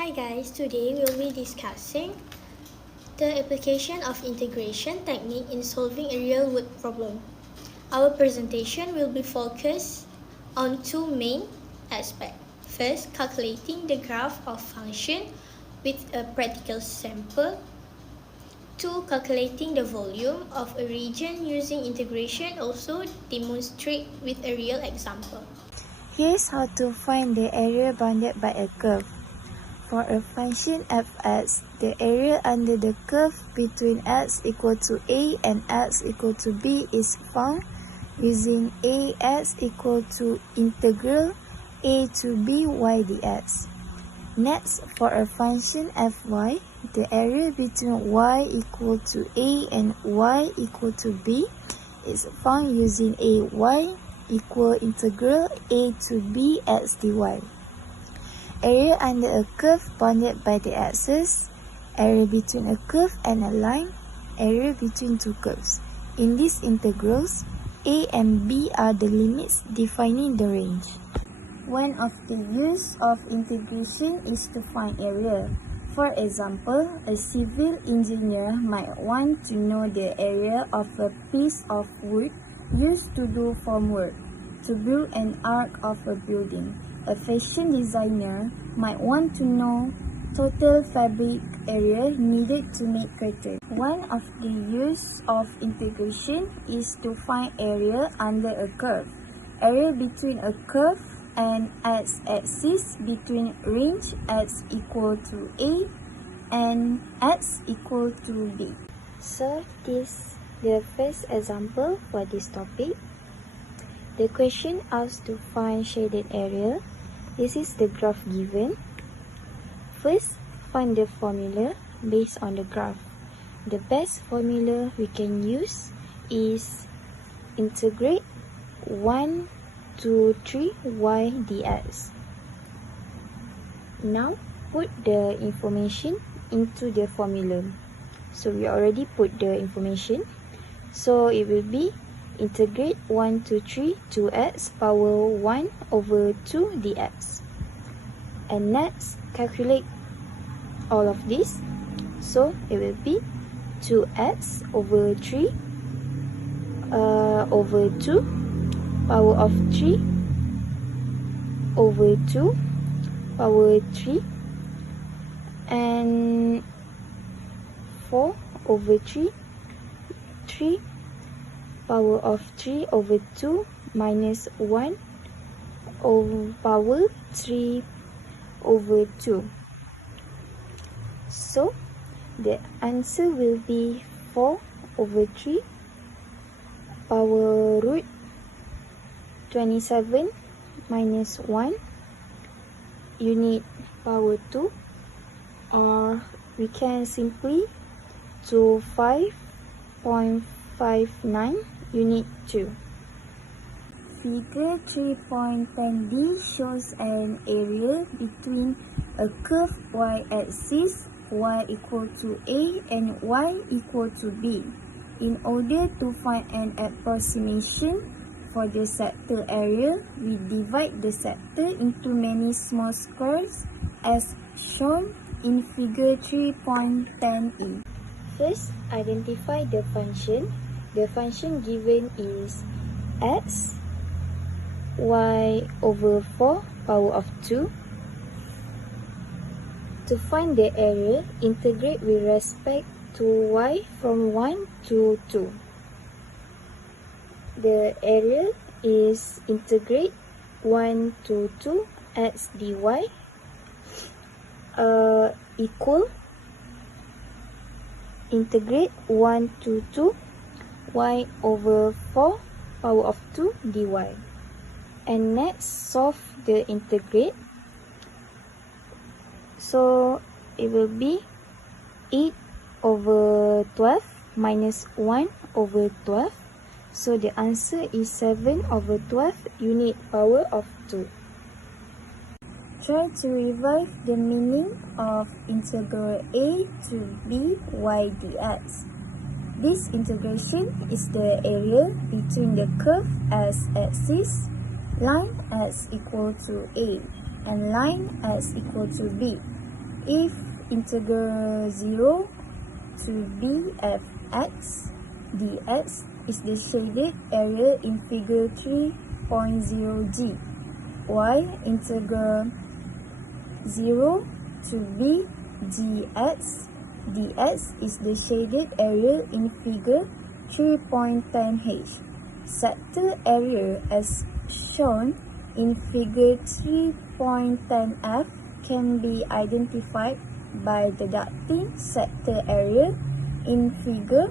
Hi guys, today we'll be discussing the application of integration technique in solving a real world problem. Our presentation will be focused on two main aspects. First, calculating the graph of function with a practical sample. Two, calculating the volume of a region using integration, also demonstrate with a real example. Here's how to find the area bounded by a curve. For a function fx, the area under the curve between x equal to a and x equal to b is found using ax equal to integral a to b y dx. Next, for a function fy, the area between y equal to a and y equal to b is found using ay equal integral a to b x dy. Area under a curve bounded by the axis, area between a curve and a line, area between two curves. In these integrals, a and b are the limits defining the range. One of the use of integration is to find area. For example, a civil engineer might want to know the area of a piece of wood used to do formwork, to build an arc of a building. A fashion designer might want to know total fabric area needed to make curtains. One of the use of integration is to find area under a curve. Area between a curve and x-axis between range x equal to a and x equal to b. So this the first example for this topic. The question asks to find shaded area. This is the graph given. First, find the formula based on the graph. The best formula we can use is integrate 1 to 3 y dx. Now, put the information into the formula. So we already put the information. So it will be integrate 1 to 3 2x power 1 over 2 dx. And next, calculate all of this. So it will be 2x over 3 over 2 power of 3 over 2 power 3 and 4 over 3 power of 3 over 2 minus 1 over power 3 over 2. So the answer will be 4 over 3 power root 27 minus 1 unit power 2, or we can simply to 5.59 unit 2. Figure 3.10b shows an area between a curve y-axis, y equal to a and y equal to b. In order to find an approximation for the sector area, we divide the sector into many small squares as shown in figure 3.10a. First, identify the function. The function given is x, y over 4 power of 2. To find the area, integrate with respect to y from 1 to 2. The area is integrate 1 to 2 x dy equal integrate 1 to 2 y over 4 power of 2 dy. And next, solve the integrate. So it will be 8 over 12 minus 1 over 12. So the answer is 7 over 12 unit power of 2. Try to revive the meaning of integral a to b y dx. This integration is the area between the curve x-axis, line x equal to a, and line x equal to b. if integral 0 to b f x dx is the shaded area in figure 3.0g, while integral 0 to b gx dx is the shaded area in figure 3.10h. Sector area as shown in figure 3.10f can be identified by deducting sector area in figure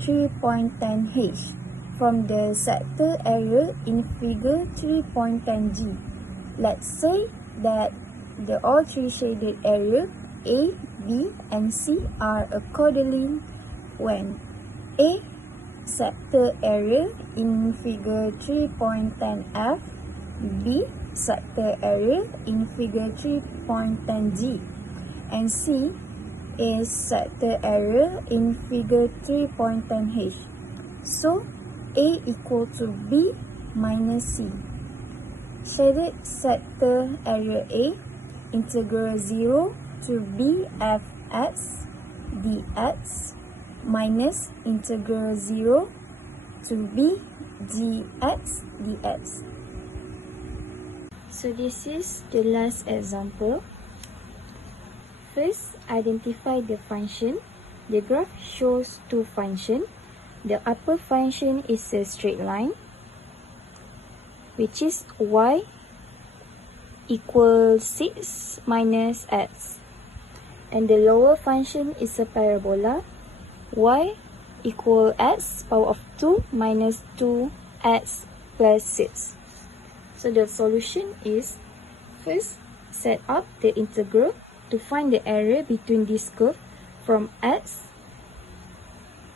3.10h from the sector area in figure 3.10g. Let's say that the all three shaded area A, B, and C are accordingly when A sector area in figure 3.10f, B sector area in figure 3.10g, and C is sector area in figure 3.10h. So A equal to B minus C. Shaded sector area A, integral 0 to b fx dx minus integral 0 to b gx dx. So this is the last example. First, identify the function. The graph shows two functions. The upper function is a straight line, which is y equals 6 minus x. And the lower function is a parabola, y equal x power of 2 minus 2x plus 6. So the solution is, first, set up the integral to find the area between this curve from x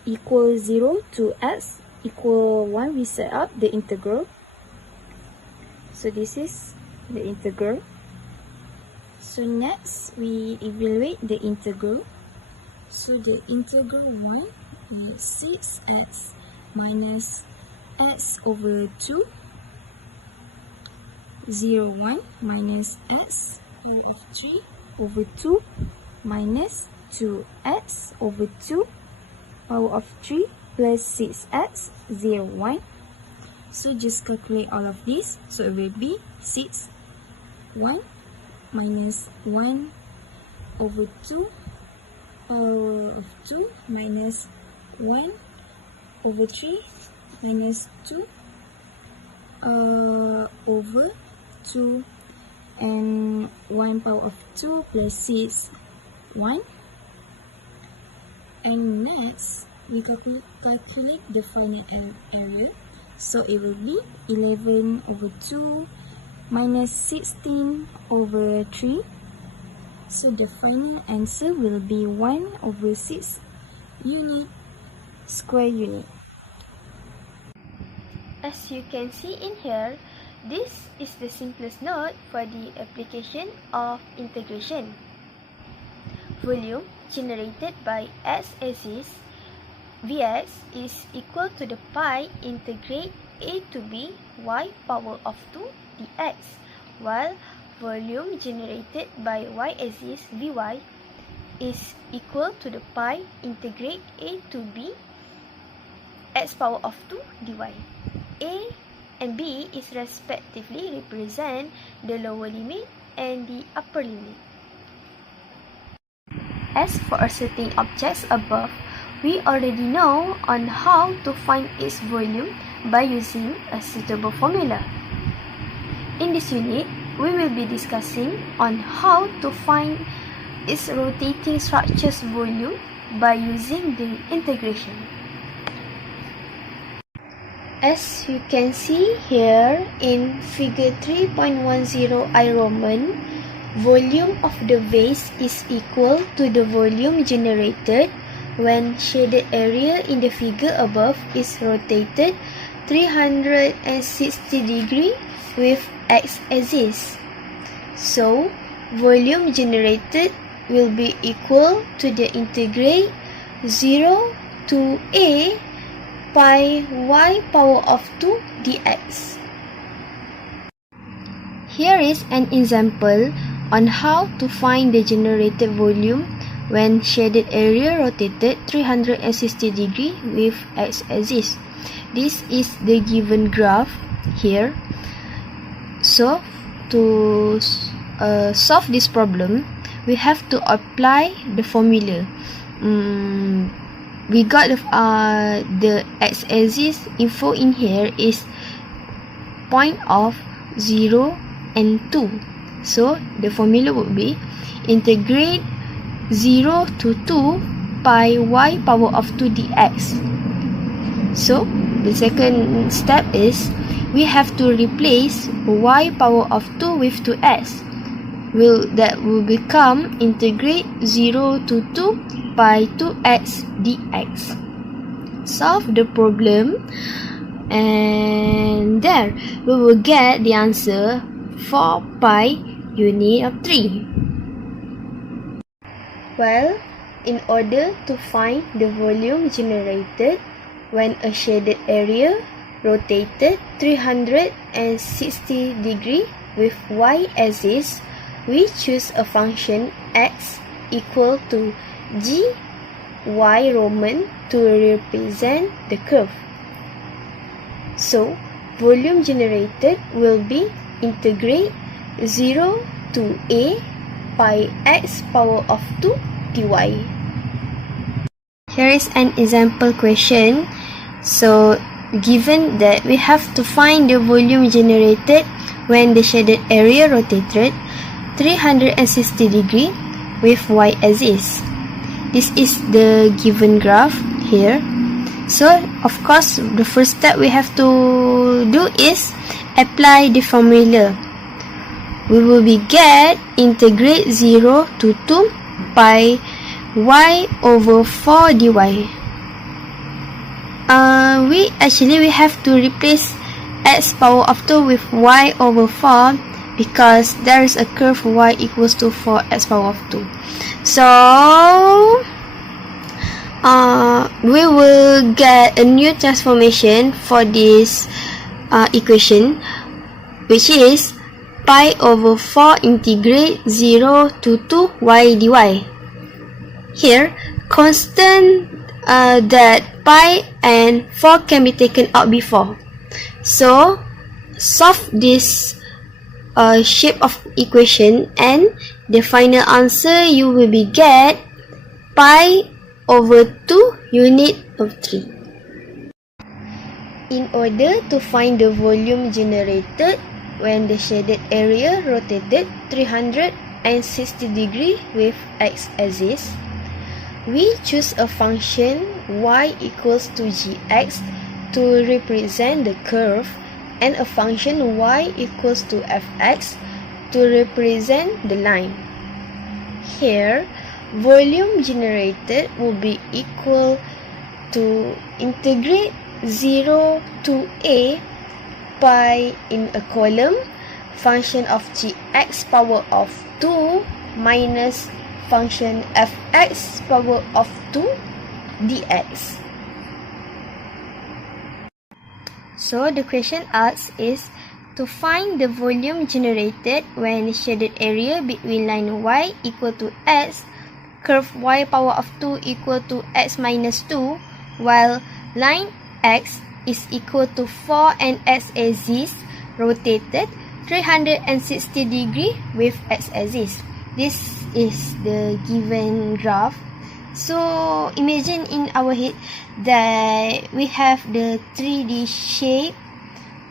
equal 0 to x equal 1. We set up the integral. So this is the integral. So next, we evaluate the integral. So the integral 1 is 6x minus x over 2, 0, 1 minus x power of 3 over 2 minus 2x over 2 power of 3 plus 6x, 0, 1. So just calculate all of this. So it will be 6, 1 minus 1 over 2 power of 2 minus 1 over 3 minus 2 over 2 and 1 power of 2 plus 6, 1. And next, we calculate the final area. So it will be 11 over 2 minus 16 over 3. So the final answer will be 1 over 6 square unit. As you can see in here, this is the simplest note for the application of integration. Volume generated by Aziz Vx is equal to the pi integrate a to b y power of 2 dx, while volume generated by Aziz Vy is equal to the pi integrate a to b x power of 2 dy. A and b is respectively represent the lower limit and the upper limit. As for ascertain objects above, we already know on how to find its volume by using a suitable formula. In this unit, we will be discussing on how to find its rotating structure's volume by using the integration. As you can see here in figure 3.10 I Roman, volume of the vase is equal to the volume generated when shaded area in the figure above is rotated 360 degrees with x-axis. So, volume generated will be equal to the integral 0 to a pi y power of 2 dx. Here is an example on how to find the generated volume when shaded area rotated 360 degree with x-axis. This is the given graph here. So to solve this problem, we have to apply the formula. We got the x-axis info in here is point of 0 and 2. So the formula would be integrate 0 to 2 pi y power of 2 dx. So the second step is we have to replace y power of 2 with 2x. That will become integrate 0 to 2 pi 2x dx. Solve the problem, and there we will get the answer 4 pi unit of 3. Well, in order to find the volume generated when a shaded area rotated 360 degree with y-axis, we choose a function x equal to g y Roman to represent the curve. So, volume generated will be integrate 0 to a pi x power of 2 dy. Here is an example question. So, given that we have to find the volume generated when the shaded area rotated 360 degree with y-axis. This is the given graph here. So, of course, the first step we have to do is apply the formula. We will get integrate 0 to 2 pi y over 4 dy. We have to replace x power of 2 with y over 4 because there is a curve y equals to 4x power of 2. So we will get a new transformation for this equation, which is pi over 4 integrate 0 to 2 y dy. Here, constant that pi and 4 can be taken out before. So, solve this shape of equation, and the final answer you will get pi over 2 unit of 3. In order to find the volume generated when the shaded area rotated 360 degree with x-axis, we choose a function y equals to gx to represent the curve and a function y equals to fx to represent the line. Here, volume generated will be equal to integrate 0 to a pi in a column function of gx power of 2 minus function fx power of 2 dx. So the question asked is to find the volume generated when shaded area between line y equal to x, curve y power of 2 equal to x minus 2, while line x is equal to 4 and x-axis rotated 360 degree with x-axis. This is the given graph. So imagine in our head that we have the 3D shape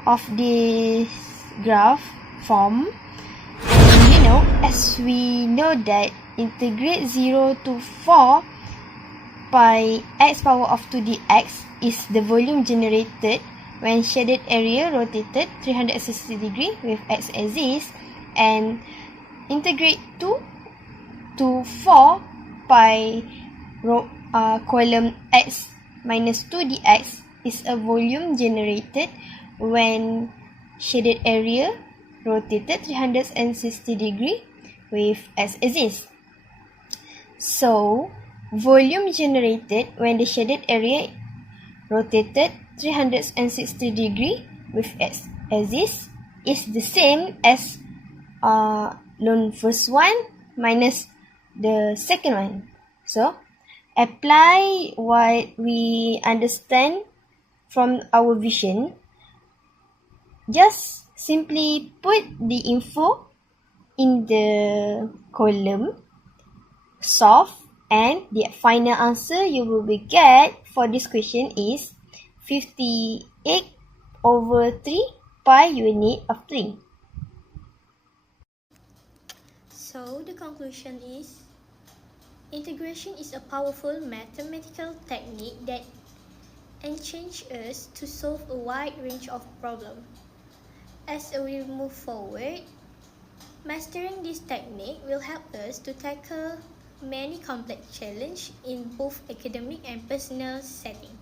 of this graph form. And as we know that integrate 0 to 4 pi x power of 2 dx is the volume generated when shaded area rotated 360 degree with x-axis, and integrate 2 to 4 pi column x minus 2 dx is a volume generated when shaded area rotated 360 degree with x-axis. So, volume generated when the shaded area rotated 360 degree with x-axis is the same as learn first one minus the second one. So, apply what we understand from our vision. Just simply put the info in the column, solve, and the final answer you will be get for this question is 58/3 per unit of 3. So the conclusion is, integration is a powerful mathematical technique that enchains us to solve a wide range of problems. As we move forward, mastering this technique will help us to tackle many complex challenges in both academic and personal settings.